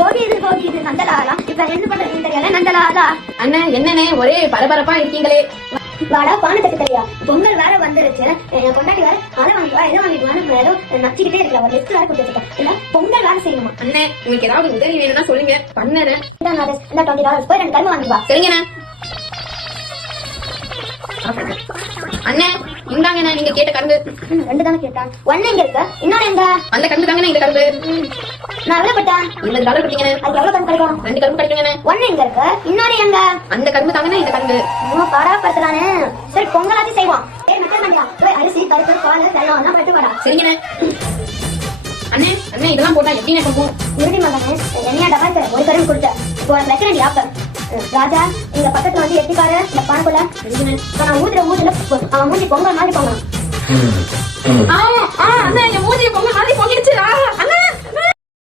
போகிது நந்தலாலா. இப்ப என்ன பண்றதுன்னு தெரியல நந்தலாலா. அண்ணன் என்னண்ணே ஒரே பரபரப்பா இருக்கீங்களே. வாடா பானை தட்டு தெரியா, பொங்கல் வேற வந்துருச்சு. என் பொண்டாட்டி வேற அதை வாங்கிட்டு வா, எதை வாங்கிட்டு வான்னு ஏதோ நச்சிக்கிட்டே இருக்கா. ஒரு லிஸ்ட் வேற கொடுத்துருக்கேன். இல்ல பொங்கல் வேற செய்யணுமா? அண்ணே உங்களுக்கு ஏதாவது உதவி வேணும்னா சொல்லுங்க பண்ணேன். இந்த $20 போய் 2 கரும்பு வாங்கிட்டு வா. சரிங்கண்ணா. அண்ணே இந்தாங்கண்ணே நீங்க கேட்ட கரும்பு. 2 தானே கேட்டான். ஒண்ணு எங்க இருக்கு, இன்னொன்னு எங்க? அந்த கரும்பு தாங்கண்ணே இந்த கரும்பு. நான் எவ்வளவு பட்டேன்? $20 கொடுத்தீங்கண்ணே. அதுக்கு எவ்வளவு கரும்பு கிடைக்கும்? 2 கரும்பு கிடைக்குங்கண்ணே. ஒண்ணு எங்க இருக்கு, இன்னொன்னு எங்க? அந்த கரும்பு தாங்கண்ணே இந்த கரும்பு. பாடாப்படுத்துறானே. சரி பொங்கலாச்சும் செய்வோம். போய் அரிசி பருப்பு பால் வெள்ளம் எல்லாம் பட்டு வாடா. சரிங்கண்ணே. அண்ணே அண்ணே இதெல்லாம் போட்டா எப்படிண்ணே கொடுக்கும்? இறுதி மகனே என்னையா டபாக்கு ஒரு கரும்பு கொடுத்த. இப்போ வைக்கிறேன் ஆப்ப. ராஜா இங்க பக்கத்துல வந்து எட்டி பாரு இந்த பானைக்குள்ள. நான் ஊதுற ஊதுல அவன் மூஞ்சி பொங்கல் மாதிரி பொங்கணும். அண்ணா என் மூஞ்சி பொங்கல் மாதிரி பொங்கிடுச்சு.